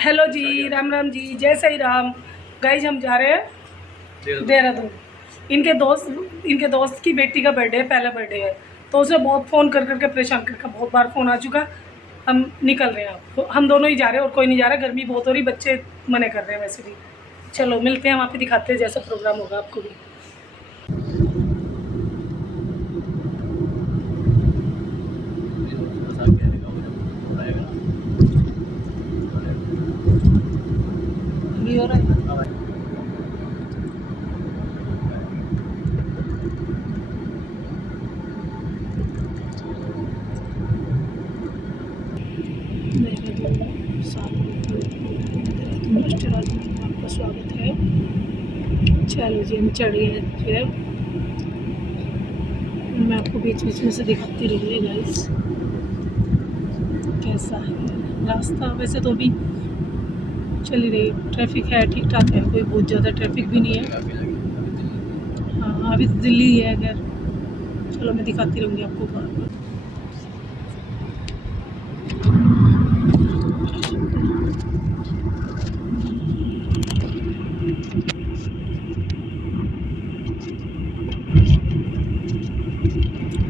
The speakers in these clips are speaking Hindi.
हेलो जी, राम राम जी, जय श्री राम। गाइज हम जा रहे हैं देहरादून। इनके दोस्त की बेटी का बर्थडे है, पहला बर्थडे है, तो उसे बहुत फ़ोन कर करके परेशान करके बहुत बार फ़ोन आ चुका। हम निकल रहे हैं, तो हम दोनों ही जा रहे हैं और कोई नहीं जा रहा। गर्मी बहुत हो रही, बच्चे मना कर रहे हैं वैसे भी। चलो मिलते हैं वहाँ पे, दिखाते हैं जैसा प्रोग्राम होगा आपको भी। अभी हो रहा है आपका स्वागत है। चलो जी, हम चढ़ गए फिर। मैं आपको बीच बीच में से दिखाती रहूँगी गाइस कैसा है रास्ता। वैसे तो अभी चल ही रही, ट्रैफिक है, ठीक ठाक है, कोई बहुत ज़्यादा ट्रैफिक भी नहीं है। हाँ, अभी तो दिल्ली है अगर। चलो मैं दिखाती रहूँगी आपको बार बार।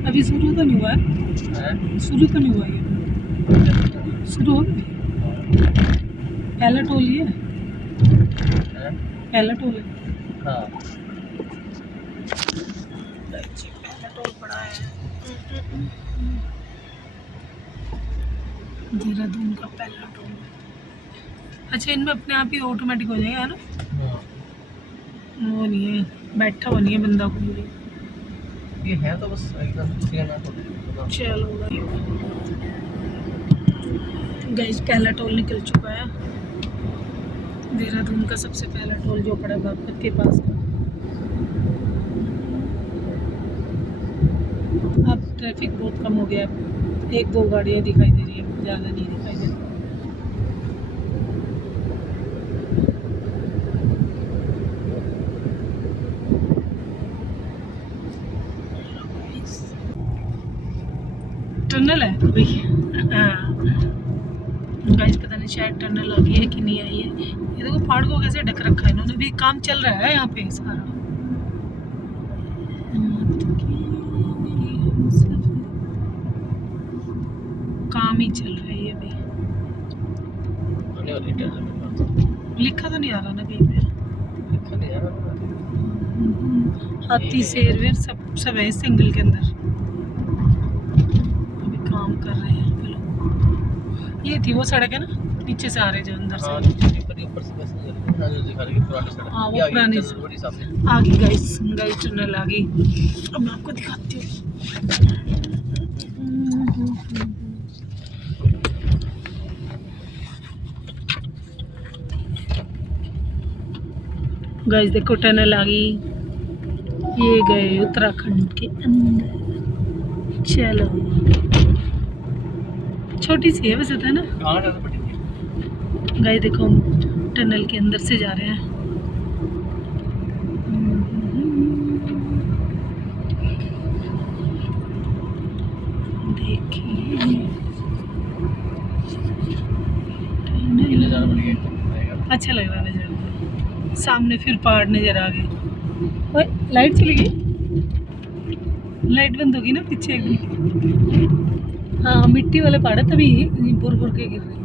अभी शुरू तो नहीं हुआ है, शुरू तो नहीं हुआ ये, शुरू हो गया। पहला टोल ही है, पहला टोल है। हाँ, पहला टोल पड़ा है देहरादून का पहला टोल। अच्छा, इनमें अपने आप ही ऑटोमेटिक हो जाएगा है ना? वो नहीं है, बैठा हुआ नहीं है बंदा कोई। ये है तो बस एकदम। चलो गाइस, पहला टोल निकल चुका है देहरादून का, सबसे पहला टोल जो पड़ा बागपत के पास। अब ट्रैफिक बहुत कम हो गया है, एक दो गाड़ियाँ दिखाई दे रही है, ज़्यादा नहीं दिखाई दे रही। टनल है भैया। हाँ गाइस, पता नहीं शायद टनल आ गई है कि नहीं आई है। ये देखो पहाड़ को कैसे ढक रखा है इन्होंने, भी काम चल रहा है यहाँ पे सारा। काम ही चल रहा है ये भी। लिखा तो नहीं आ रहा ना कहीं पे, लिखा नहीं आ रहा। हाथी शेर वेर सब है सिंगल के अंदर। अभी काम कर रहे हैं लोग। ये थी वो सड़क है ना, नीचे से आ रहे जो अंदर से। हाँ वो पुरानी आ गई गाइस, टनल आ गई। अब मैं आपको दिखाती हूँ। गाइस देखो टनल आ गई, ये गए उत्तराखंड के अंदर। चलो छोटी सी है वैसे तो है ना। गाइस देखो हम टनल के अंदर से जा रहे हैं। देखिए अच्छा लग रहा है नजर, सामने फिर पहाड़ नजर आ गए। लाइट चली गई, लाइट बंद होगी ना पीछे एकदम। हाँ मिट्टी वाले पहाड़ है, तभी बुर बुर के गिर रहे हैं।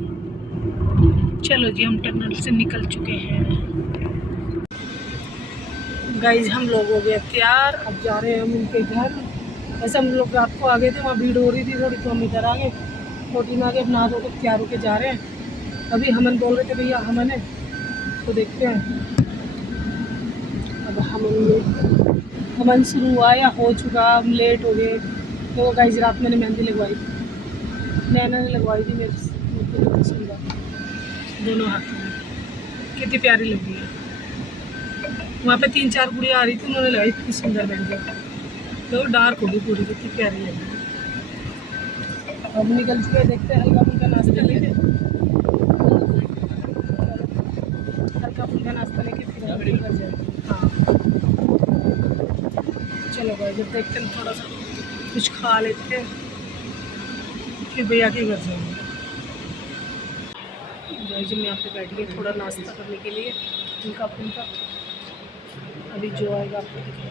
चलो जी, हम टनल से निकल चुके हैं। गाइज हम लोग हो गए तैयार, अब जा रहे हैं हम उनके घर। वैसे हम लोग रात को आ गए थे, वहाँ भीड़ हो रही थी थोड़ी, तो हम इधर आ गए, प्रोटीन आ गए, नहा धो के तैयार होके जा रहे हैं। अभी हमन बोल रहे थे भैया हमन है, तो देखते हैं अब हमन शुरू हुआ या हो चुका, हम लेट हो गए। तो गाइज रात मैंने मेहंदी लगवाई, नैना ने लगवाई थी मेरे सुंदर दोनों हाथों में, कितनी प्यारी लग रही है। वहाँ पे 3-4 गुड़िया आ रही थी, उन्होंने लगाई इतनी सुंदर मेहंदी, तो डार्क होगी पूरी, कितनी प्यारी लगी। अब निकल चुके, देखते हैं हल्का फुल्का नाश्ता लेके, हल्का फुल्का नाश्ता लेके फिर हम घर जाएंगे। हाँ चलो भाई, जब देखते हैं थोड़ा सा कुछ खा लेते हैं, फिर भैया के घर जाएंगे। जी मैं यहाँ पे बैठ गई थोड़ा नाश्ता करने के लिए हल्का फुल्का। अभी जो आएगा आपको दिखेगा।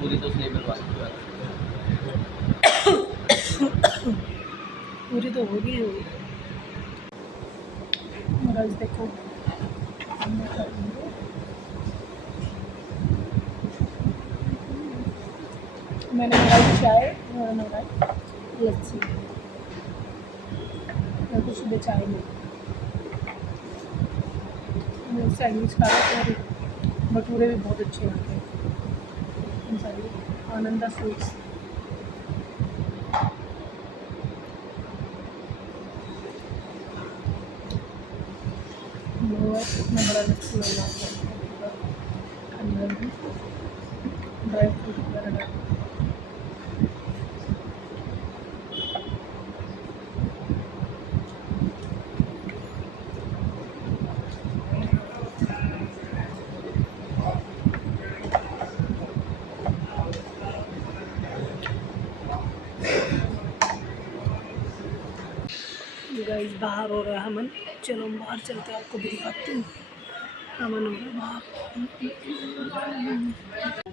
पूरी तो नहीं बनवा पूरी तो होगी होगी। और आज देखो मैंने मंगाई चाय और मंगाई लस्सी। मैं तो सुबह चाय ली, सैंडविच खा रहा और भटूरे भी बहुत अच्छे आते हैं सारी आनंदा स्वीट्स। इतना बड़ा लस्सी वाला अंदर भी ड्राई फ्रूट वगैरह डाल। गाइस बाहर हो रहा है हमन, चलो हम बाहर चलते हैं आपको भी दिखाती हूँ। हमन हो रहा बाहर।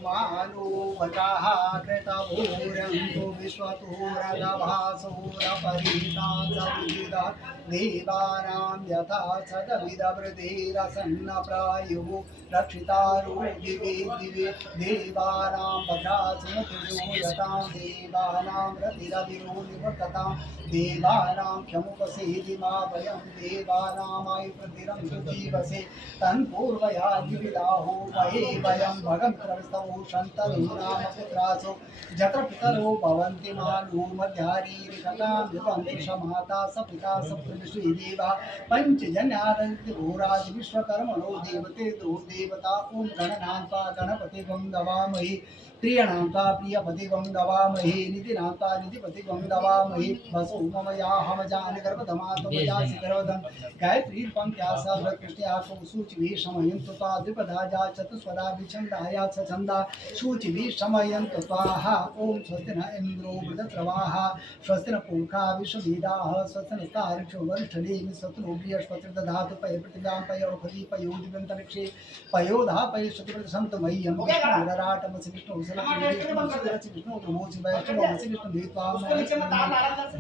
मानो वचाः कृतभूरन्तु विश्वतुरगभासुरपरितासविदा देवानां यथा सदविदवृद्धिरसन्नप्रायुः रक्षितारो दिवे दिवे देवानां वचासुमतिजो यतां देवानां रतिरविरो निवर्ततां देवानां क्षमुपसेदिमा वयं देवानामायुप्रतिरं सुजीवसे तन्पूर्वया विविदाहो महे वयं भगवत्रवस्तौ शन्तनूनामपुत्रासो जत्र पितरो भवन्ति मानो मध्यारीरिकतां विवन्ति शमाता सपिता सप्तविश्वेदेवा पञ्चजन्यादन्तिघोराज विश्वकर्मणो देवते दो देवता ॐ गणनान्ता गणपतिगं दवामहे प्रियनान्ता प्रियपतिगं दवामहे निधिनान्ता निधिपतिगं दवामहे वसो मम याहमजान गर्भधमातमजासि गर्भधं गायत्री पंक्त्यासा कृष्णया सूचिभिः शमयन्तु त्वा द्विपदा जा चतुष्पदा विछन्दाया छन्दा सूचिभिः शमयन्तु त्वाः ॐ स्वस्ति न इन्द्रो वृधत्रवाः स्वस्ति न पूषा विश्ववेदाः स्वस्ति नस्तार्क्ष्यो वरिष्ठनेमि स्वस्ति नो बृहस्पतिर् दधातु पय पृथिव्यां पयोपरि पयो दिव्यन्तरिक्षे पयोधा पयश्चतु प्रतिशन्तु मह्यं विष्णुरराटमसि विष्णु सरस्वती विष्णु नमोऽसि वैष्णवमसि विष्णुदेवां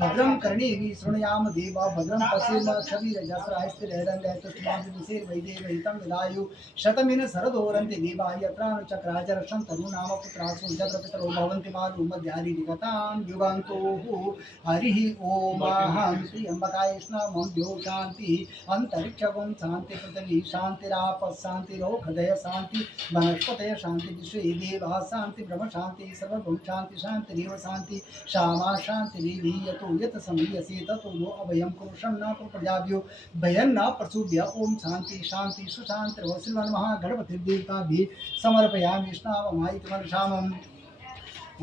भद्रं कर्णेभिः शृणुयाम देवा भद्रं पश्येम क्षवीरजस्राय स्थिरैरङ्गैस्तुष्माभिषेर्वैदेवहितं विदायु शतमिन शरदोरन्ति देवा यत्रानुचक्राचरक्षं तनूनाम पुत्रासु जत्रपितरो भवन्ति मानु मध्यारीरिगतां युगान्तोः हरिः ॐ अहं त्र्यम्बकाय स्नामं द्यो शान्तिः अन्तरिक्षगुं शान्ति पृथिवी शान्तिराप शान्तिरोहृदय शान्ति वनस्पतय शान्ति विश्वे देवा शान्ति ब्रह्म शान्ति सर्वभूत शान्ति शान्तिरेव शान्ति श्यामा शान्तिर्विहीयतो यत् समीयसे ततो नो अभयं कुरुषं न प्रजाभ्यो भयं न प्रसूभ्य ओम शांति शांति सुशांतिर्वश्रीमन् महागणपतिर्देवताभिः समर्पयामि स्नावमायितमर्षामम्।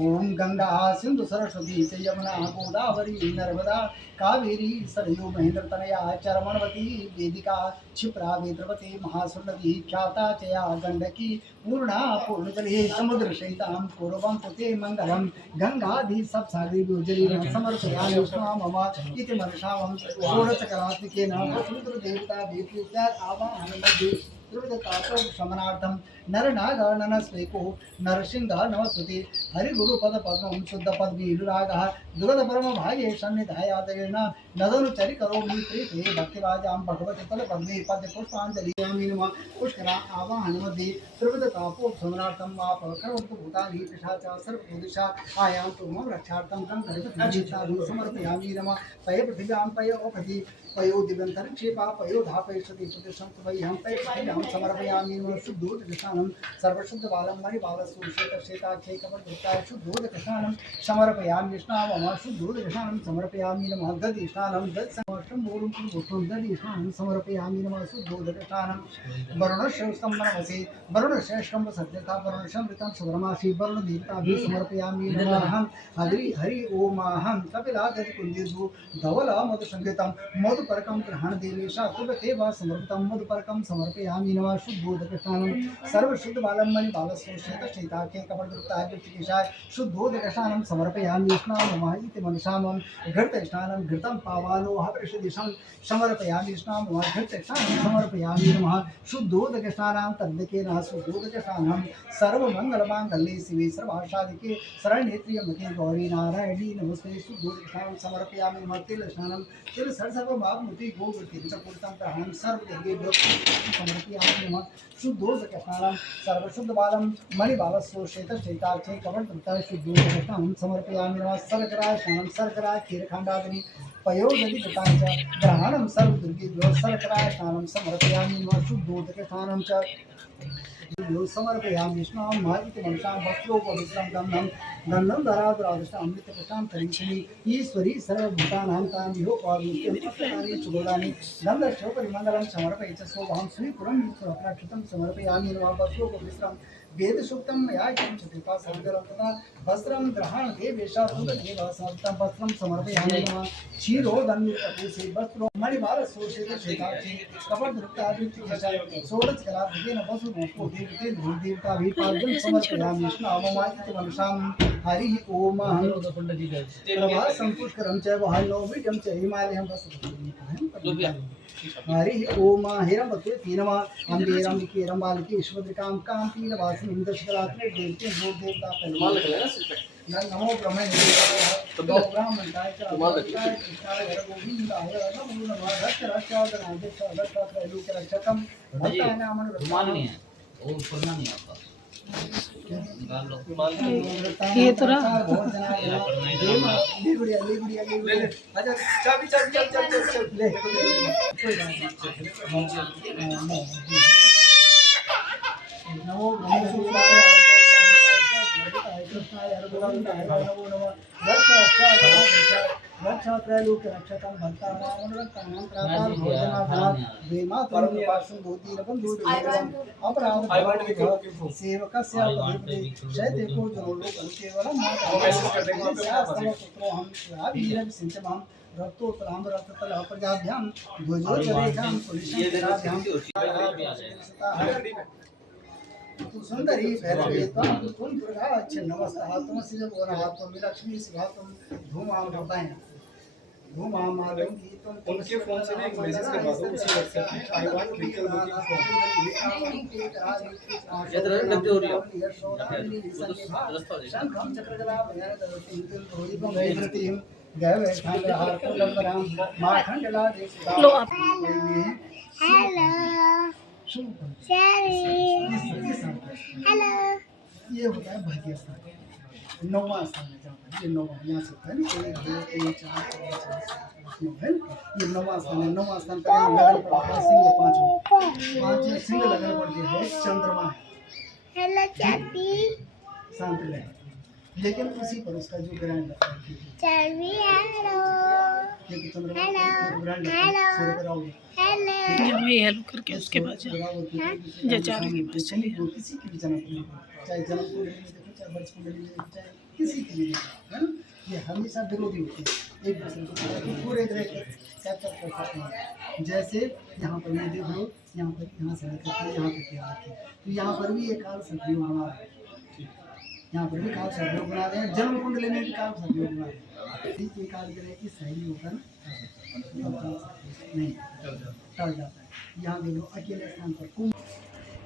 ओम गंगा सिंधु सरस्वती च यमुना गोदावरी नर्मदा कावेरी सरयू महेंद्रतनया चरमणवती वेदिका क्षिप्रा वेद्रवती महासुरनदी ख्याता चया गंडकी पूर्णा पूर्णजले समुद्र सहितां पूर्वं कृते मंगलम गंगाधि सप्तसागरी जली समर्पयामि स्वामम इति मनसावं षोडशकलात्मिकेन समुद्र देवता वेद्युक्तात् आवाहनमध्ये त्रिविधतापं शमनार्थं नरनागाननस्वेको नरसिंह नमस्ते हरिगुरुपदपद्मं शुद्धपद्मीनुरागः दुर्गदपरमभागे सन्निधायादरेण नदनुचरि करोमि प्रीते भक्तिभाजां भगवति तलपद्मे पद्मपुष्पाञ्जलियामि नमः। पुष्करा आवाहनमध्ये त्रिविधतापोपशमनार्थं मापकरोतु भूतानि पिशाचा सर्वभूतिषा आयान्तु मम रक्षार्थं तं धरिपतिं समर्पयामि नमः। पय पृथिव्यां पय ओखति पयो दिव्यन्तरिक्षेपा पयो धापयिष्यति प्रतिशं त्वय्यं पय पृथिव्यां समर्पयामि नमः। शुद्धोदकस्नानं सर्वशुद्धबालं मणिबालसूर्यशेखरशेताख्यैकवरदत्ताय शुद्धोदकस्नानं समर्पयामि स्नावम शुद्धोदकस्नानं समर्पयामि नमः। दधिस्नानं दत्समष्टमूलं पुष्पं दधिस्नानं समर्पयामि नमः। शुद्धोदकस्नानं वरुणश्रेष्ठं नमसे वरुणश्रेष्ठं सत्यता वरुणश्रमृतं सुब्रह्मासि वरुणदेवताभिः समर्पयामि नमः। हरि ओम अहं कपिलादधिकुञ्जेषु धवला मधुसंगीतं मधुपरकं गृहाण देवेशा कुलते वा समर्पितं मधुपरकं समर्पयामि नमः। शुद्धोदकस्नानं सर्व शुद्ध बालम मणि बालस्य श्वेत श्वेताख्ये कपटदुक्ताय चिकित्साय शुद्धोदकस्नानं समर्पयामि स्नानं मम इति मनसामं घृतस्नानं घृतं पावालो हविषदिशं समर्पयामि स्नानं मम घृतस्नानं समर्पयामि नमः शुद्धोदकस्नानं तद्दकेन शुद्धोदकस्नानं सर्वमङ्गलमाङ्गल्ये शिवे सर्वासाधिके शरण्येत्र्यम्बके गौरी नारायणी नमस्ते शुद्धोदकस्नानं समर्पयामि नमः तिलस्नानं तिल सर्वभावमुति गोवृत्तिं प्रहणं सर्वदेवेभ्यो समर्पयामि नमः शुद्धोदकस्नानं सर्वशुद्धबालं मणिबालस्य श्वेतश्वेताख्ये कमलदत्ताय शुद्धोदकस्नानं समर्पयामि नमः शर्कराय स्नानं शर्कराय क्षीरखण्डादिनी पयोदधि कृतां च ग्रहणं सर्वदुर्गेभ्यो शर्कराय स्नानं समर्पयामि नमः शुद्धोदकस्नानं च समर्पयामि स्नानं महति मनसां वस्त्रोपवित्रं गन्धं गन्धं धराधरादृष्ट अमृतकटां तरीक्षणी ईश्वरी सर्वभूतानां तां विहोपावित्यं सुगोदानि गन्धशोपरिमङ्गलं समर्पयित सोऽहं स्वीकुरं प्रक्षितं समर्पयामि नमः वस्त्रोपवित्रं वेदसूक्तं मया चतुर्पा सर्वं तथा वस्त्रं ग्रहण देवेशा सुगदेव समर्पितं वस्त्रं समर्पयामि नमः क्षीरोदन्यप्रदेशे वस्त्रो मणिबालशोषित श्वेताक्षी कपटदृक्तादित्यशाय षोडशकला भुजेन वसुरूपो देवते देवताभिपाद्यं समर्पयामि स्नाममा इति मनसां हरिः ओम प्रभा संपुष्करं च वहल्लोभिजं च हिमालयं वसुरूपं हरिः ओम हिरण्मतुते नमः अम्बेरं विकेरं बालके ईश्वद्रिकां कां पीनवासिनीं दशकलात्रे देवते भूत देवता नमो ब्रह्मणे गौ ब्राह्मणाय च अमृताय कृष्णाय गोविन्दाय नमो नमः रक्षराक्षादनाय च रक्षात्रैलोक्यरक्षकं भक्तानां रुमाल नहीं है वो खोलना नहीं आता निकाल लो ये तो रहा ले गुड़िया अच्छा चाबी चल ले नमो ब्रह्मणे कृष्णाय गोविन्दाय नमो नमः रक्षात्रैलोक्यरक्षकं भक्तानां प्रातः भोजनाभ्यां वेमातरं पार्श्वं भूतिरकं दूरं अपराधं सेवकस्य पदे शैत्यको जनो केवलं मातरं वीरं सिंचमां रक्तोत्तरां रक्ततल प्रजाभ्यां ध्वजोज्जलेखां पुलिशं सुंदरी भैरवी त्वं तुम दुर्गा नमस्तः तुमसि जगोना त्वं लक्ष्मी शिवा त्वं धूमां भवाय धूमां मालंगी त्वं उनके फोन से ना एक मैसेज करवा दो उसी व्हाट्सएप में आई वांट व्हीकल बुकिंग लो आप हेलो ये होता है भाग्य स्थान नौवां स्थान है जहाँ पर ये नौवां यहाँ से होता है ना 1 2 3 4 5 6 7 8 9 है ये नौवां स्थान है नौवां स्थान पर लगन पड़ता है सिंह पांचवें सिंह लगन पड़ती है चंद्रमा है हेलो चाबी शांत रहे लेकिन उसी पर उसका जो ग्रहण लगता है चाबी हेलो क्योंकि चंद्रमा ग्रहण लगता है सूर्य पर आओगे हेलो जब मैं हेलो करके उसके पास जा चारों के पास चले जाओ किसी की भी जन्म कुंडली चाहे जन्म कुंडली में देखो चाहे बर्थ कुंडली में देखो चाहे किसी की भी देखो है ना ये हमेशा विरोधी होते हैं एक दूसरे को पूरे ग्रह कैप्चर कर सकते हैं जैसे यहाँ पर ये देख लो यहाँ पर यहाँ से लेकर यहाँ तक यहाँ तक तो यहाँ पर भी एक काल सदयोग बना रहे हैं यहाँ पर भी काल सदयोग बना रहे हैं जन्म कुंडली में भी काल सदयोग बना रहे हैं ठीक ये काल ग्रह की सही होगा ना नहीं टल जाता है यहाँ देख लो अकेले स्थान पर कुंभ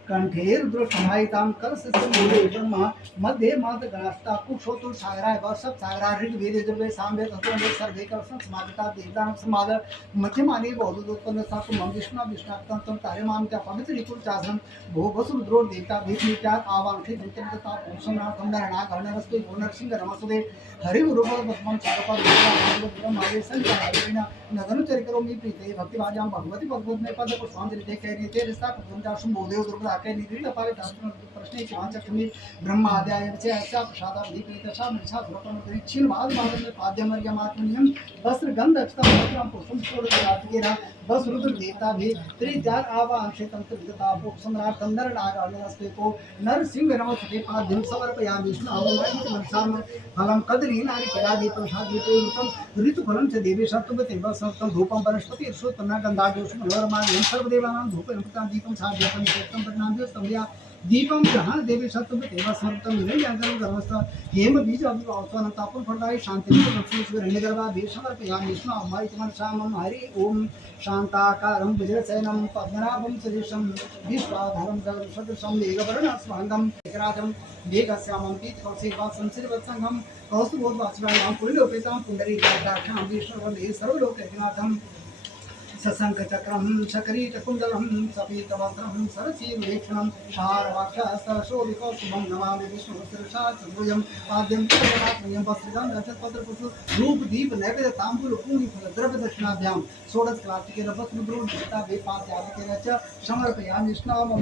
कंठेर समाहितां कलशस्य ब्रह्मा मध्ये मात गणास्ता कुक्षोतुर सागराय वर्षभ सागरा ऋग्वेद यजुर्वेद सामवेद अथर्ववेद सर्वे कलशं समागता देवदानं समाद मध्यमाने बहुदोत्पन्न सात मम विष्णु विष्णाक्तं तं कार्यमां च पवित्र रिपुर चासनं भो वसुरुद्रो देवता भीष्मित्यात् आवांक्षे दंतमतता पुरुषनाथं नरणा कर्णरस्तु नरसिंह नमस्ते हरि रूप भस्मं चारपद ब्रह्मावे संचारिण नगनुचरि करोमि प्रीते भक्तिभाजां भगवती भगवत पद पुष्पांजलि देखे तेरे रिश्ता कुंजा शुंभोदेव दुर्गा के निगृहीत पाले शास्त्र प्रश्ने चांचक्षमी ब्रह्म आद्याय से ऐसा प्रसादा दीपित सा मिछा द्रोपण परीक्षण बाद में पाद्यमर्य मात्मनियम वस्त्र गंध अक्षता पत्रम पुष्पम छोड़ रात के ना बस रुद्र देवता भी त्रिजार आवा अंशे तंत्र विदता पो सम्राट नर नाग अनस्ते को नर सिंह नमस्ते पाद्यम समर्पयामि विष्णु अवमानित मनसाम फलम कदरी नारी कदादि प्रसाद दीपे रुतम ऋतु फलम च देवी सत्वते वसंतम धूपम वनस्पति ऋषोत्तम गंधादोष मनोरमा सर्वदेवानां धूपम दीपम साध्यपम उत्तम परिणाम संध्या दीपम ग्रहण देवी सत्व देवा सर्वतम नहीं जानकर गर्भस्थ हेम बीज अभिवासन तापन फलदायी शांति लक्ष्मी हिरण्यगर्भा बीज समर्पयामि विष्णु अमृतमन शामम हरि ओम शांताकारं वज्रसेनं पद्मनाभं सदृशं विश्वाधारं गगनं सदृशं मेघवर्णं स्वाङ्गं एकराजं मेघश्यामं पीतकौशिकवासं श्रीवत्संगं कौस्तुभोद्वासनां पुण्डलोपेतां पुण्डरीकाक्षां विष्णुवन्दे सर्वलोकैकनाथं सशंख चक्रम शकरीटकुंडलम सपीतवस्त्रम सरसीवेक्षणम शारवाक्षस्तशोभिकौस्तुभं नमामि विष्णुशिरसाचन्द्रुयं पाद्यं चक्रवात्मयं वस्त्रदान रजतपत्रपुष्प धूप दीप नैवेद्य तांबूल पूर्णी फल द्रव्य दक्षिणाभ्यां षोडश क्लासिकेन वस्त्रद्रोणिता वेपाद्यादिकेन च समर्पयामि स्नाम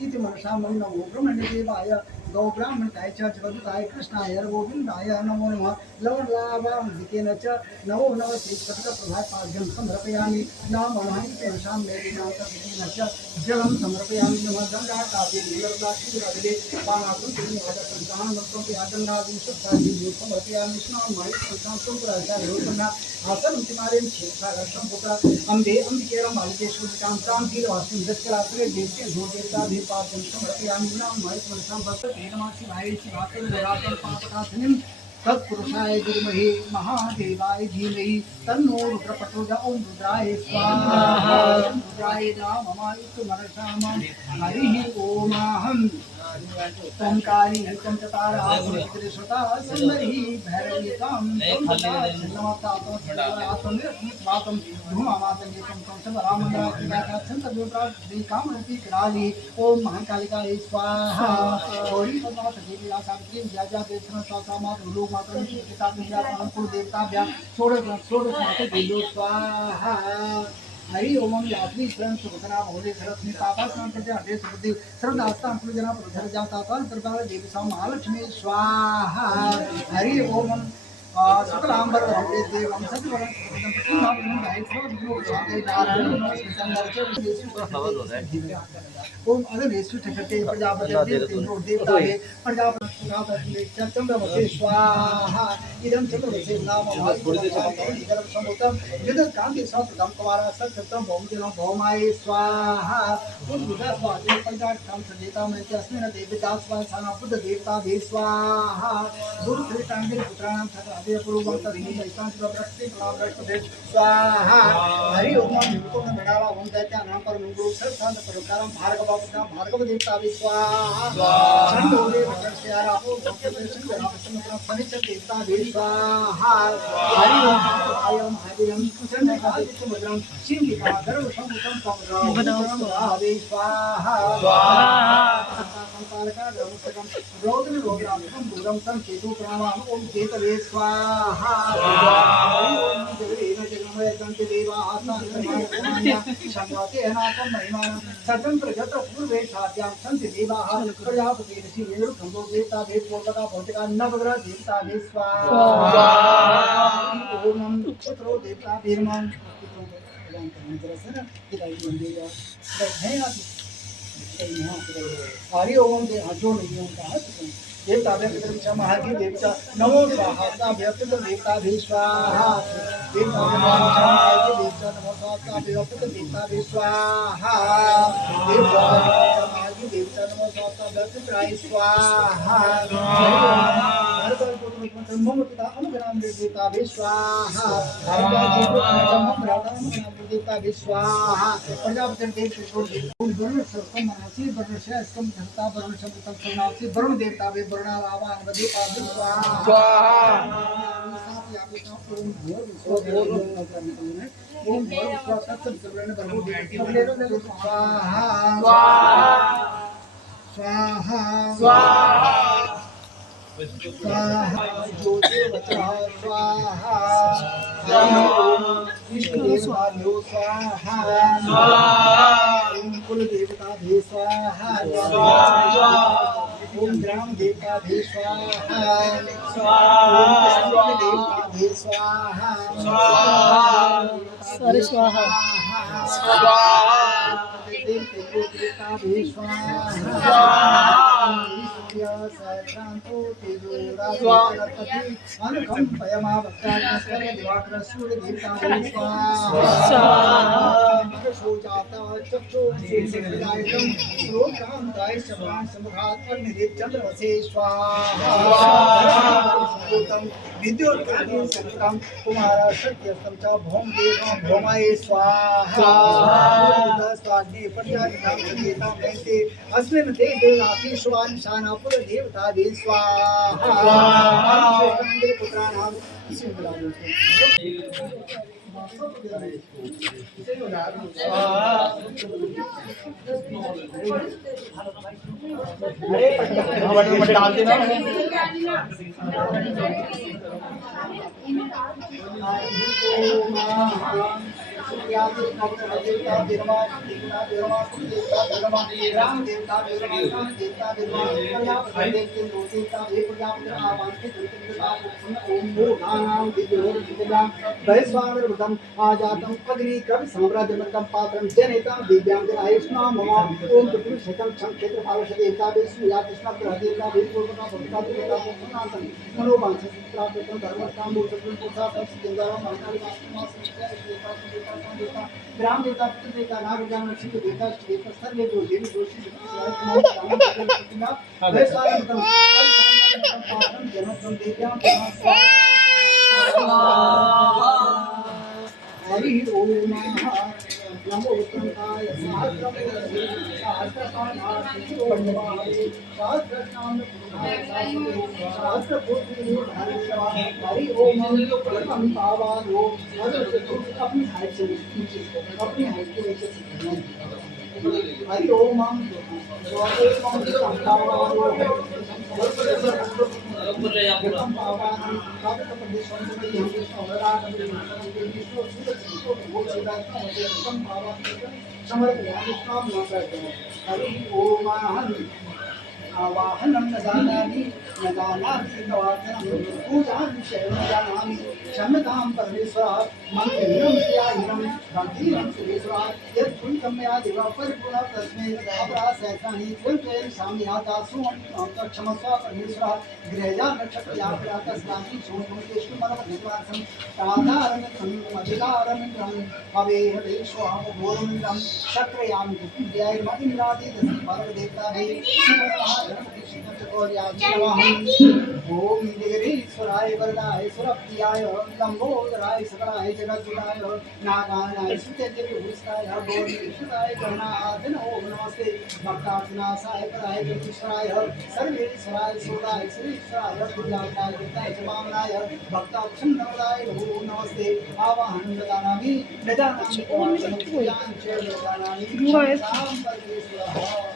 इति मनसा मम नमो ब्रह्मण्यदेवाय गौ ब्राह्मणकाय च जगदुताय कृष्णाय गोविन्दाय नमो नमः लवणलाभान्वितेन च नमो नमः श्रीस्फटिकप्रभापाद्यं समर्पयामि नाम महानितेषां मेदिनान्तर्विधेन च जलं समर्पयामि नमः गङ्गाकाव्ये नीलरुदाक्षिरादिले पानाकुं त्रिनिवादसंतानमत्वं यागन्नादिशुद्धादिं समर्पयामि स्नाम महानितेषां सुपुराचार्योत्पन्ना आसनं तिमारें क्षेत्रसागरं पुत्र अम्बे अम्बिकेरं बालिकेश्वरिकां तां कीलवासिं दत्करात्रे देशे धूर्देवताभिपाद्यं समर्पयामि नाम महानितेषां भक्तवेदमासि भायेसि भातं विरातं पापकाथिनीं तत्पुरुषाय विद्महे महादेवाय धीमहि तन्नो रुद्र प्रचोदयात् ओम रुद्राय स्वाहा रुद्राय नमः मनसाम हरिः ओम अहं ओंकारी एकं चतारा पुरुषता सुंदरी भैरवीकां नमस्तातं सर्वात्मं वातं धूमामातं एकं तं रामनाथं तद्विप्रा श्रीकामरूपी कराली ओम महाकालिकाय स्वाहा गौरी पद्मावत देवी सावित्री जया देशना स्वामा लोक माता पिता कुल देवताभ्यां षोडश माता देवो स्वाहा हरि ओम यात्री स्वयं सुखना बहुले सरस्मी पापा स्नान करते हृदय सुबुद्धि सर्वदास्ता अंकुल जना प्रधर जाता काल प्रभाव देवी सा महालक्ष्मी स्वाहा हरि ओम शुक्लांबर वरदे देवं सत्वरं प्रथम गायत्री विष्णु शांति नारायण ओम अदनेश्वर ठकते प्रजापति देवता है प्रजापति चंद्रवसे स्वाहा इदं चंद्रवसे नाम इदं समुतम यद कांति सततम कुमार सततम भौमजनं भौमाय स्वाहा उन विदा स्वाहा प्रजा काम सदेता में अस्मिन् देवता स्वाहा बुद्ध देवता भी स्वाहा गुरु कृतांगे पुत्राणां आदि पूर्वं तरिहि ऐकांत प्रत्येक प्रत्येक स्वाहा हरि ओम निको नडाला ओम दैत्यानां पर नुगुरु सर्वशांत प्रकारं भार्गव देवता भी स्वाहा चंडोले भगस्यारा ओम भक्तदर्शन रामचंद्र शनिचर देवता भी स्वाहा हरि ओम आयम हरिम चंद्रकादित्य मुद्रं सिंहिका गर्भ समुतम कमराव आवे स्वाहा संपालका गमस्तकं रोदन रोगरामकं बुद्धं तं केतु प्रणामः ओम केतवे स्वाहा ओम जगदेव जगन्मय तंत्र देवा आत्मा संवाते अनाथम महिमान सजन प्रगत पूर्वे साध्यां संत देवा प्रजापति ऋषि वेद खंडो देवता वेद पोतका भौतिका नवग्रह देवता वे स्वाहा ओम पुत्रो देवता धीर्मं हरि ओम दे जो नहीं होता है देवता देवता महागी देवता नमो स्वाहा व्यक्ति देवता भी स्वाहा देवता देवता नमो स्वाहा व्यक्ति देवता भी स्वाहा देवता महागी देवता नमो स्वाहा व्यक्ति प्राय स्वाहा मम पिता अनुग्राम देवता भी स्वाहा देवता भी स्वाहा प्रजापति देव वरुण देवता भी वरुणावान देवता भी स्वाहा ओम स्वाहा स्वाहा स्वाहा ज्योतिर्वचः स्वाहा विष्णु स्वाहा ओम कुल देवता भी स्वाहा ओम ग्राम देवता भी स्वाहा ओम देवता भी स्वाहा सारे स्वाहा देवता भी स्वाहा सूर्य सहस्रांतो तेजो राजि अनुकंपयमावक्तास्कर दिवाकर सूर्य देवता स्वाहा शोचाता चक्षु विदायकं श्रोत्रांताय शब्दां समुखात् अग्निदेव चंद्रवसे स्वाहा विद्युत संकटं कुमार शक्यस्तं च भौम देवं भौमाय स्वाहा स्वाग्नि पर्यायितां सतीतां वैते अस्मिन् ते देवनाथि स्वानिशाना पुर देवता वे स्वाहा इंद्र पुत्राणां डाल देना आजातम अग्नि कवि साम्राज्यमकं पात्रं जनेतां दिव्यां आयुष्मां मम ओम चतुर्शतं क्षेत्र पावश देवता विष्णु या कृष्ण प्रदेवता विष्णुपूर्वका भक्ता देवता पुनांतं मनोवांछ प्राप्तं धर्मकाम मूर्तं पुरुषार्थं सिद्धारं देवता ग्राम देवता पितृ देवता नाग ग्राम शिव देवता देवता सर्वे जो देवी दोषी जनोत्तम देव्यां हरि ओम नमो तंत्राय हरि ओम परम पावानो अपनी हाइट से अपनी हाइट को नीचे से हरि ओम आवाहनं न जानामि न जानामि तवाचनं पूजां शरणं जानामि क्षम्यतां परमेश्वर मन्त्रं स्याहिनं भक्तिं सुरेश्वर यत् पुण्यं मया देवा परिपूर्णं तस्मै अपरासहस्राणि त्वं साम्याता सुमं क्षमस्व परमेश्वर गृहजा नक्षत्रया प्रातस्नाति सोमकेषु मनमधिवासं तादारं अधिकारं हवेह देश्वाम घोरमिदं शक्रयां विद्याय मदिन्द्रादि दशि परमदेवताभि ओम नीलेश्वराय वरदाय सुरप्रियाय लंबोदराय सकलाय जगद्गुणाय नागानाय सुतेजविभूषिताय गौरीश्वराय गणनाथ ओम नमस्ते भक्ताविनाशाय पराय जगदीश्वराय सर्वेश्वराय सोदाय श्रीश्वराय दुर्गाय विद्याय वामनाय भक्ताक्षन्नवदाय ओम नमस्ते आवाहनं ददामि ददामि ओम ज्ञान च ददामि राम परमेश्वर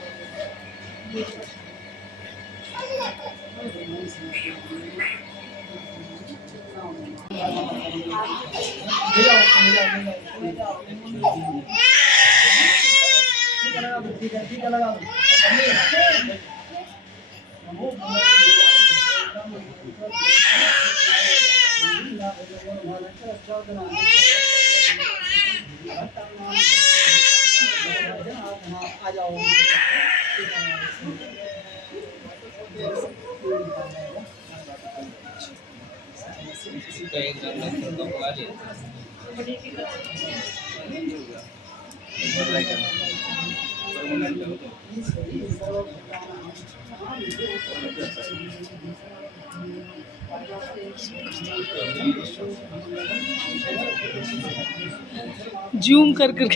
आ जाओ जूम कर कर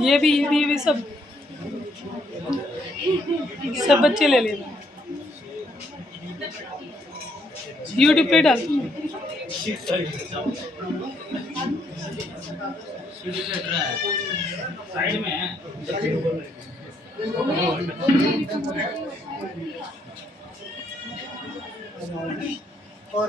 ये भी सब बच्चे ले लेना यूट्यूब पे डाल साइड में है और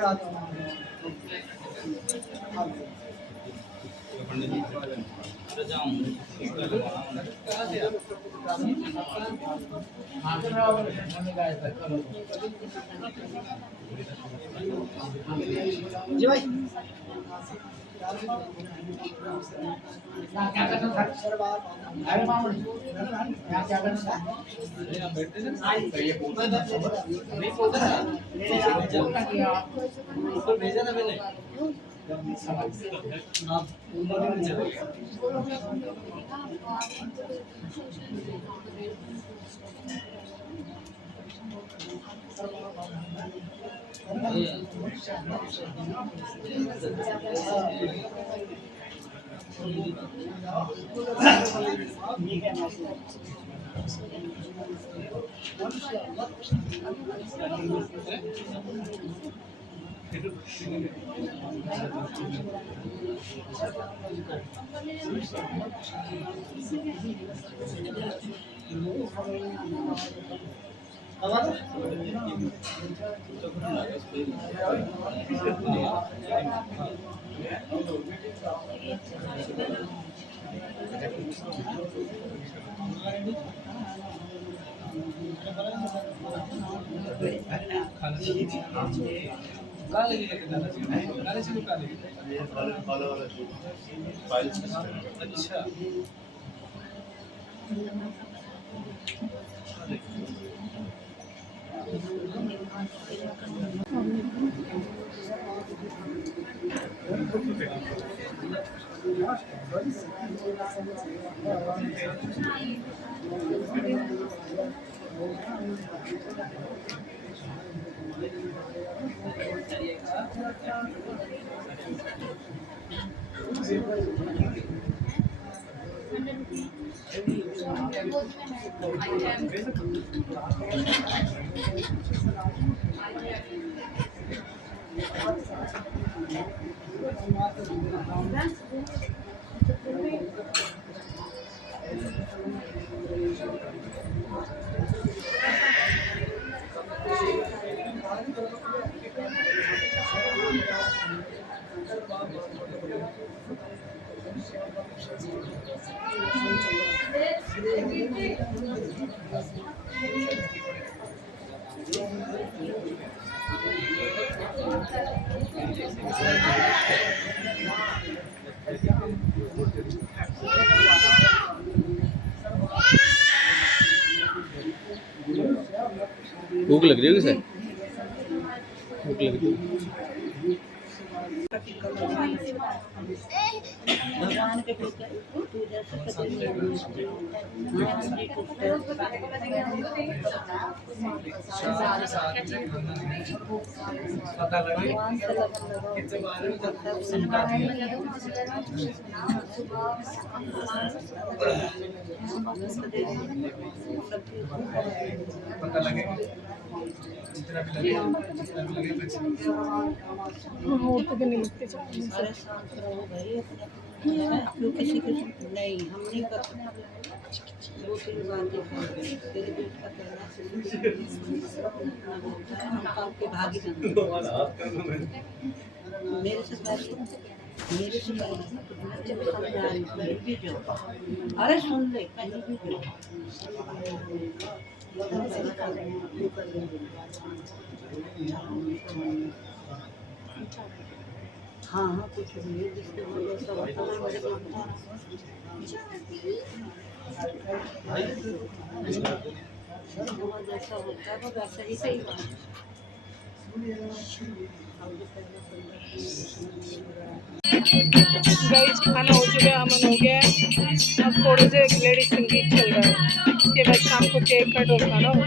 जी भाई अरे आप बैठते थे ना, ये बोलता था, नहीं बोलता था, ऊपर भेजा था मैंने, आप ऊपर नहीं चले गए। कहाँ लगी है गाने से कहाँ लगी? अच्छा भूख लग रही है सर, भूख लग रही है। भगवान के पूजा से पता लगे कितने बारे में पता लगे जितना भी लगे मूर्ति के नीचे सारे शांत रहो भाई अपने किसी के नहीं हम नहीं कर सकते दो तीन बातें तेरे पेट का कहना हम काम के भागी मेरे से कहीं भी जाओ, अरे सुन ले कहीं भी जाओ हाँ हाँ कुछ भी जिसके वजह से होता है मेरे को जैसा होता है वो वैसा ही सही बात गाइस खाना हो चुका है, अमन हो गया है। अब थोड़े से लेडीज संगीत चल रहा है, उसके बाद शाम को केक कट और खाना हो।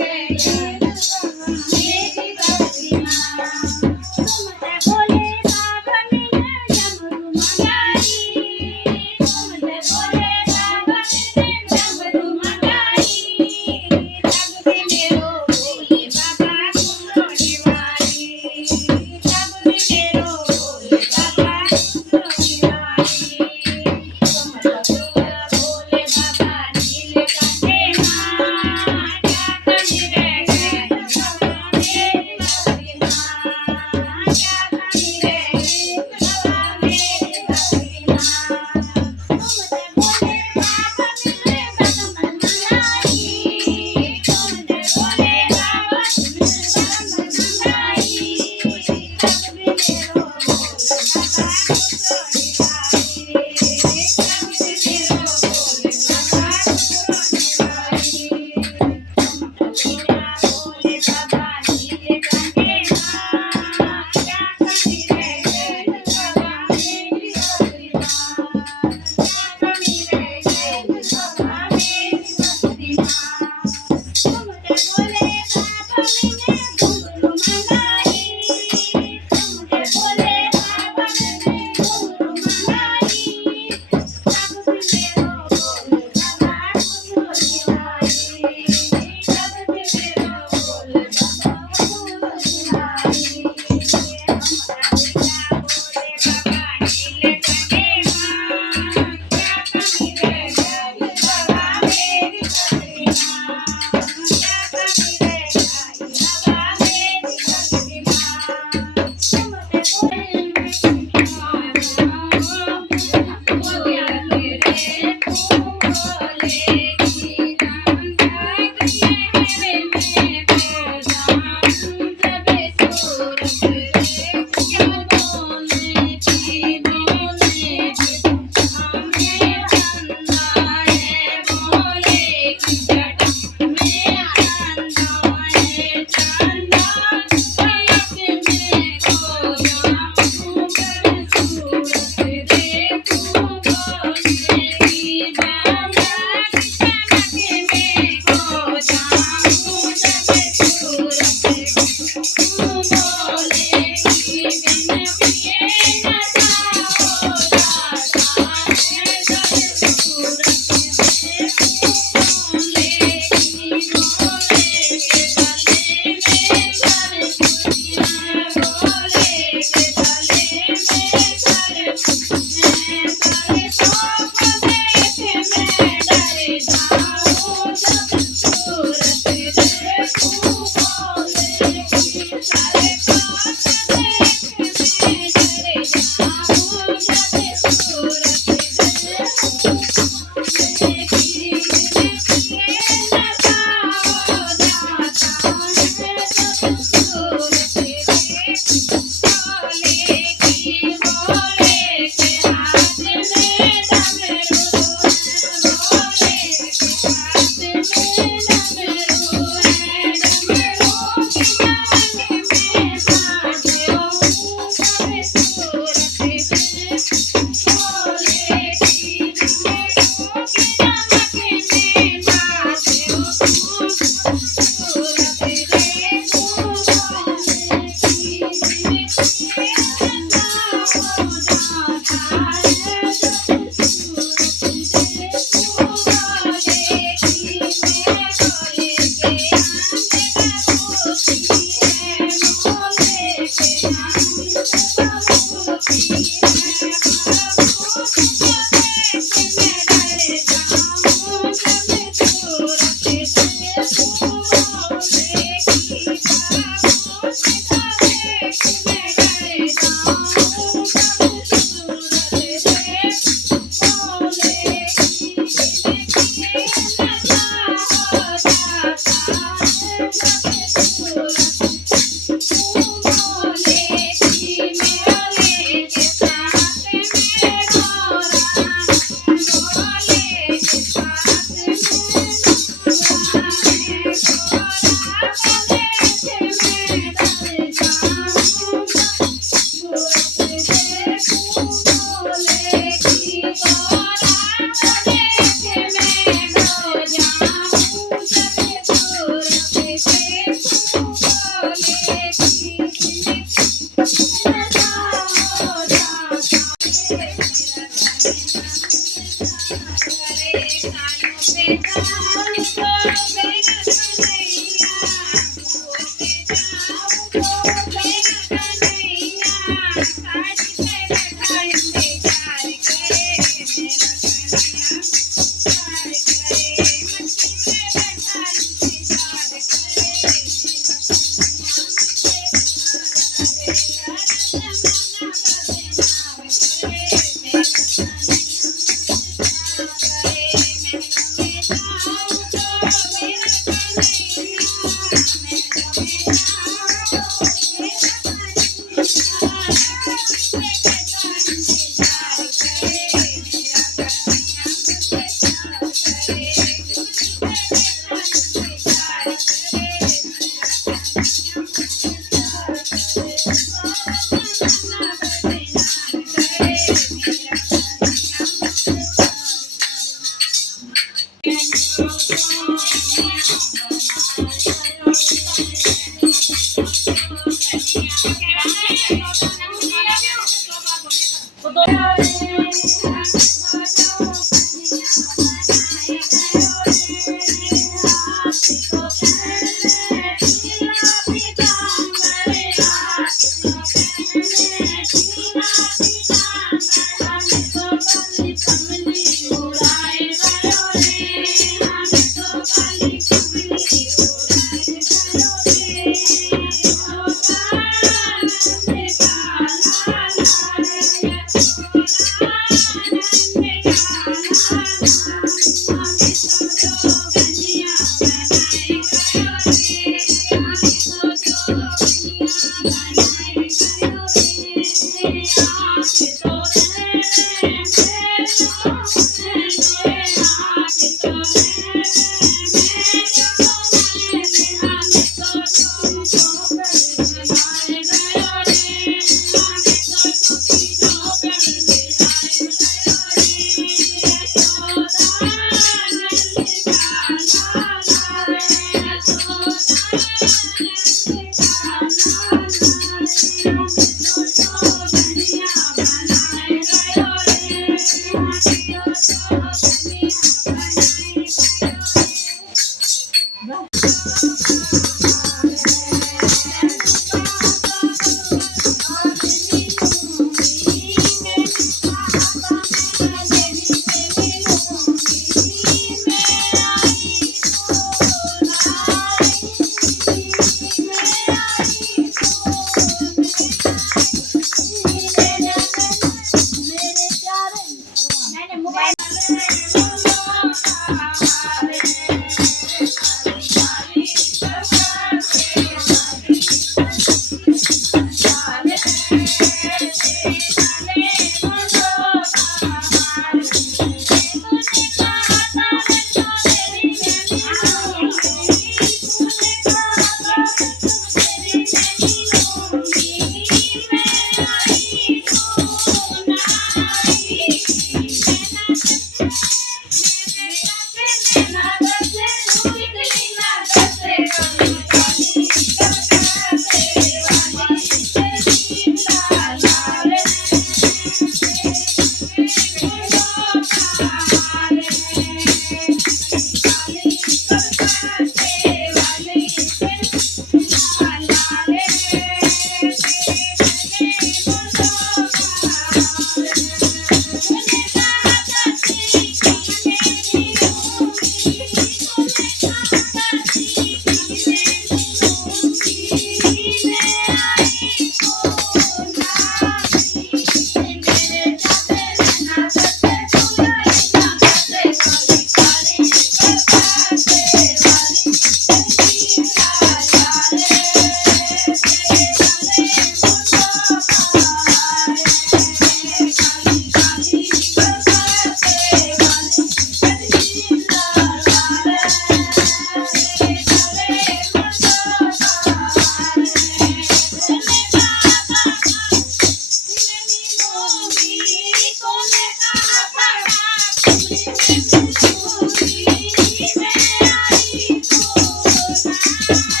Thank you.